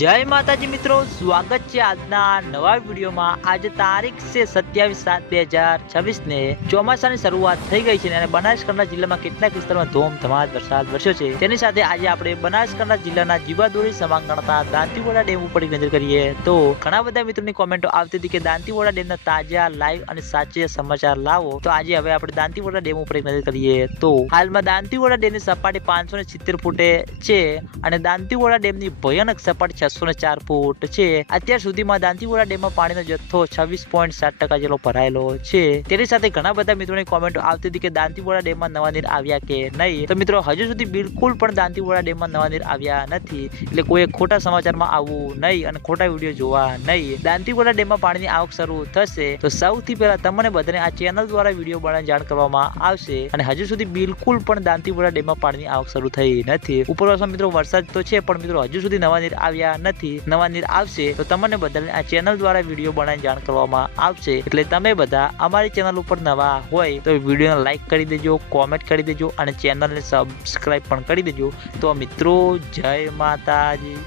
જય માતાજી મિત્રો, સ્વાગત છે આજના નવા વિડીયોમાં। આજે તારીખ છે 27/7/2026 ને ચોમાસાની શરૂઆત થઈ ગઈ છે અને બનાસકાંઠા જિલ્લામાં કેટલાક વિસ્તારમાં ધોમધમાર વરસાદ વરસ્યો છે। તેની સાથે આજે આપણે બનાસકાંઠા જિલ્લાના જીવાદોરી સમાન ગણતા દાંતીવાડા ડેમ ઉપર નજર કરીએ તો ઘણા બધા મિત્રોની કોમેન્ટો આવતી હતી કે દાંતીવાડા ડેમના તાજા લાઈવ અને સાચા સમાચાર લાવો। તો આજે હવે આપણે દાંતીવાડા ડેમ ઉપર નજર કરીએ તો હાલમાં દાંતીવાડા ડેમની સપાટી 570 ફૂટે છે અને દાંતીવાડા ડેમની ભયાનક સપાટી 604 ફૂટ છે। અત્યાર સુધીમાં દાંતીવાડા ડેમમાં પાણીનો જથ્થો 26.7% જેટલો ભરાયેલો છે। તેની સાથે ઘણા બધા મિત્રોની કોમેન્ટો આવતી હતી કે દાંતીવાડા ડેમમાં નવા નીર આવ્યા કે નહીં। તો મિત્રો હજુ સુધી બિલકુલ પણ દાંતીવાડા ડેમમાં નવા નીર આવ્યા નથી, એટલે કોઈ ખોટા સમાચારમાં આવવું નહીં અને ખોટા વિડીયો જોવા નહીં। દાંતીવાડા ડેમમાં પાણીની આવક શરૂ થશે તો સૌથી પહેલા તમને બધાને આ ચેનલ દ્વારા વિડીયો બનાવીને જાણ કરવામાં આવશે અને હજુ સુધી બિલકુલ પણ દાંતીવાડા ડેમમાં પાણીની આવક શરૂ થઈ નથી। ઉપરવાસમાં મિત્રો વરસાદ તો છે પણ મિત્રો હજુ સુધી નવા નીર આવ્યા નથી। નવા નીર આવશે તો તમને બધાને આ ચેનલ દ્વારા વિડીયો બનાવીને જાણ કરવામાં આવશે। એટલે તમે બધા અમારી ચેનલ ઉપર નવા હોય તો વિડીયોને લાઈક કરી દેજો, કોમેન્ટ કરી દેજો અને ચેનલને સબસ્ક્રાઇબ પણ કરી દેજો। તો મિત્રો જય માતાજી।